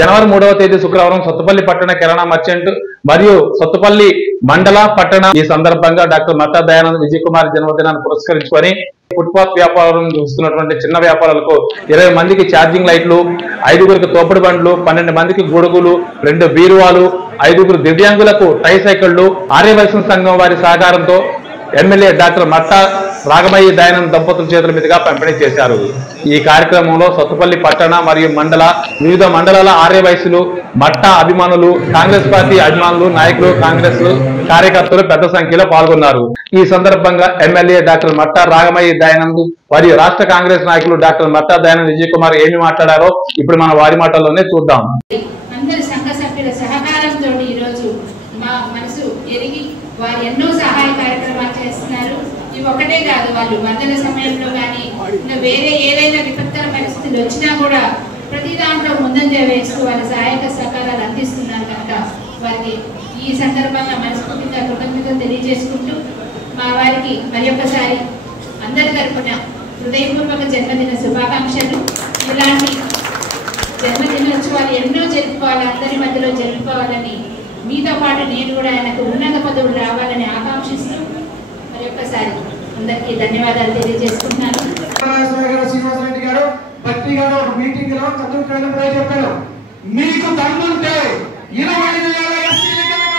జనవరి 3వ తేదీ శుక్రవారం సత్తుపల్లి పట్టణ కిరాణా మర్చెంట్ మరియు సత్తుపల్లి మండల పట్టణ ఈ సందర్భంగా డాక్టర్ మట్టా దయానంద్ విజయ్ కుమార్ జన్మదినాన్ని పురస్కరించుకొని ఫుట్పాత్ వ్యాపారం చూస్తున్నటువంటి చిన్న వ్యాపారాలకు 20 మందికి ఛార్జింగ్ లైట్లు, 5గురికి తోపుడు బండ్లు, 12 మందికి గొడుగులు, 2 బీరువాలు, 5గురు దివ్యాంగులకు ట్రైసైకిళ్లు ఆర్యవైశ్య సంఘం వారి సహకారంతో ఎమ్మెల్యే డాక్టర్ మట్టా రాగమయ్య దయానంద్ దంపతుల చేతుల మీదుగా పంపిణీ చేశారు. ఈ కార్యక్రమంలో సత్తుపల్లి పట్టణ మరియు మండల వివిధ మండలాల ఆర్యవైశ్యులు, మట్టా అభిమానులు, కాంగ్రెస్ పార్టీ అభిమానులు, నాయకులు, కాంగ్రెస్ కార్యకర్తలు పెద్ద సంఖ్యలో పాల్గొన్నారు. ఈ సందర్భంగా ఎమ్మెల్యే డాక్టర్ మట్టా రాగమయ్య దయానంద్ మరియు రాష్ట్ర కాంగ్రెస్ నాయకులు డాక్టర్ మట్టా దయానంద్ విజయ్ కుమార్ ఏమి మాట్లాడారో ఇప్పుడు మన వారి మాటల్లోనే చూద్దాం. అందరి సంఘ సభ్యుల సహకారంతో ఈరోజు మా మనసు ఎరిగి వారు ఎన్నో సహాయ కార్యక్రమాలు చేస్తున్నారు. ఇవి ఒకటే కాదు, వాళ్ళు మధ్యల సమయంలో కానీ ఇంకా వేరే ఏదైనా విపత్కర పరిస్థితులు వచ్చినా కూడా ప్రతి దాంట్లో ముందంజ వేస్తూ వాళ్ళ సహాయక సహకారాలు అందిస్తున్నారు కనుక వారికి ఈ సందర్భంగా మనస్ఫూర్తిగా కృతజ్ఞతలు తెలియజేసుకుంటూ మా వారికి మరి ఒక్కసారి అందరి తరపున హృదయపూర్వక జన్మదిన శుభాకాంక్షలు. ఇలాంటి జన్మదినోత్సవాలు ఎన్నో జరుపుకోవాలి, అందరి మధ్యలో జరుపుకోవాలని, మీతో పాటు నేను కూడా ఆయనకు ఉన్నత పదవులు రావాలని ఆకాంక్షిస్తూ మరి ఒక్కసారి అందరికీ ధన్యవాదాలు తెలియజేసుకుంటున్నాను. శ్రీనివాసరెడ్డి గారు భక్తి గారు ఒక మీటింగ్ లో చెప్పారు, మీకు దమ్ముంటే 25,000 ఎస్సీలు కనుక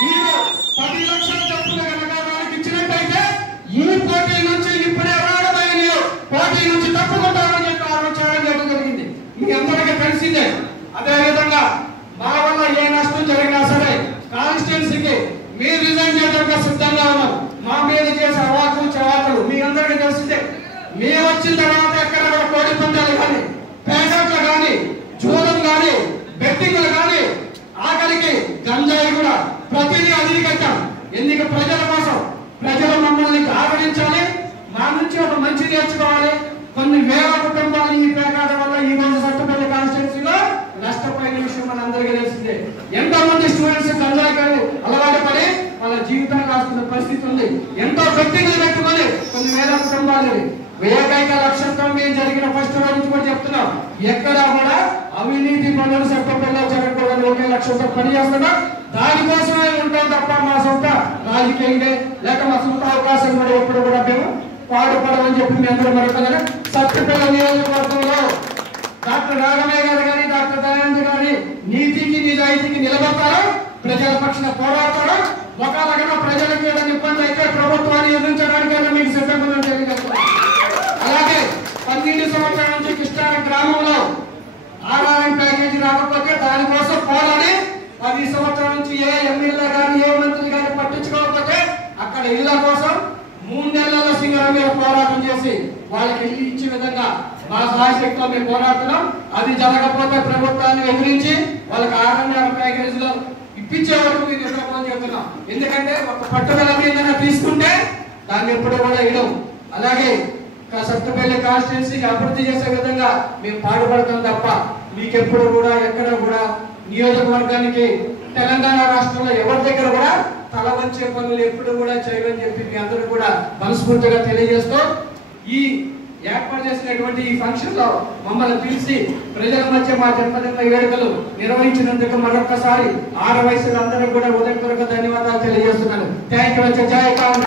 మీరు 10 లక్షల చొప్పున కనుక వాళ్ళకి ఇచ్చినట్టయితే ఈ పోటీ నుంచి ఇప్పుడే రావడమైన పోటీ నుంచి తప్పుకుంటామని చెప్పి ఆలోచన జరిగింది. మీ అందరికీ తెలిసిందే. అదేవిధంగా మా వల్ల ఏ నష్టం జరిగినా సరే కాన్స్టిట్యున్సీకి మీరు రిజైన్ చేయడానికి సిద్ధంగా ఉన్నారు. మా మీద చేసే అవాకులు చవాకులు మీ అందరికీ తెలిసిందే. మేము వచ్చిన తర్వాత ఎక్కడ కూడా కోడి పందాలు కానీ, పేకాట్లు కానీ, జూదం కానీ, బెట్టింగ్లు కానీ, ఆఖరికి గంజాయి కూడా ప్రతిదీ అధికరించాం. ఎందుకు? ప్రజల కోసం. ప్రజలు మమ్మల్ని ఆదరించాలి, మా నుంచి ఒక మంచి నేర్చుకోవాలి. కొన్ని వేల కుటుంబాలు ఈ పేకాట వల్ల ఈ రోజు సత్తుపల్లి కాన్స్టిట్యున్సీలో నష్టపోయిన విషయం మనందరికీ తెలిసిందే. ఎంతో మంది స్టూడెంట్స్ గంజాయి అలవాటు పడి వాళ్ళ జీవితాన్ని రాస్తున్న పరిస్థితి ఉంది. ఎంతో వ్యక్తిగత పెట్టుకొని కొన్ని వేల కుటుంబాలు ఏకైక లక్ష్యంతో మేము జరిగిన ఫస్ట్ రోజు నుంచి కూడా చెప్తున్నాం, ఎక్కడా కూడా అవినీతి పనులు సత్తుపల్లిలో జరగకూడదని ఒకే లక్ష్యంతో పనిచేస్తున్నాం. దానికోసమే ఉంటాం తప్ప మా సొంత రాజకీయంగా లేక మా సొంత అవకాశం కూడా ఎప్పుడు కూడా మేము పాటుపడమని చెప్పి మీ అందరూ మరొకగా సత్తుపల్లి నియోజకవర్గంలో డాక్టర్ రాగమయ్య గారు కానీ, డాక్టర్ దయానంద్ గారి నీతికి నిజాయితీకి నిలబడతారు, ప్రజల పక్షాన పోరాడతారు. ఒకవేళ ప్రజలకు ఏదైనా ఇబ్బంది అయితే ప్రభుత్వాన్ని ఎదిరించడానికైనా మీకు సిద్ధంగా తెలియజేస్తారు. అలాగే 12 సంవత్సరాల నుంచి కృష్ణా గ్రామంలో ఆర్ఆర్ఎం ప్యాకేజీ రాకపోతే దానికోసం పోరాడి 10 సంవత్సరాల నుంచి ఏ ఎమ్మెల్యే కానీ ఏ మంత్రి కానీ పట్టించుకోకపోతే అక్కడ ఇళ్ల కోసం 3 నెలల సింగరం మీద పోరాటం చేసి వాళ్ళకి ఇల్లు ఇచ్చే విధంగా మా సహాయశక్తితో మేము పోరాడుతున్నాం. అది జరగకపోతే ప్రభుత్వాన్ని ఎదిరించి వాళ్ళకి ఆర్ఆర్ఎం ప్యాకేజీలో ఇప్పించే వరకు మేము నిద్రపోని చెప్తున్నాం. ఎందుకంటే ఒక పట్టుదల మీద తీసుకుంటే దాన్ని ఎప్పుడు కూడా ఇవ్వం. అలాగే సత్తుపల్లి కాన్స్టిట్యున్సీకి అభివృద్ధి చేసే విధంగా మేము పాటుపడతాం తప్ప మీకెప్పుడు కూడా ఎక్కడ కూడా నియోజకవర్గానికి తెలంగాణ రాష్ట్రంలో ఎవరి దగ్గర కూడా తల వంచే పనులు ఎప్పుడు కూడా చేయమని చెప్పి మీ అందరూ కూడా మనస్ఫూర్తిగా తెలియజేస్తూ ఈ ఏర్పాటు చేసినటువంటి ఈ ఫంక్షన్ లో మమ్మల్ని పిలిచి ప్రజల మధ్య మా జన్మదిన వేడుకలు నిర్వహించినందుకు మరొక్కసారి ఆర్యవైశ్యులందరూ కూడా హృదయపూర్వక ధన్యవాదాలు తెలియజేస్తున్నాను. Thank you. జై కాంగ్రెస్.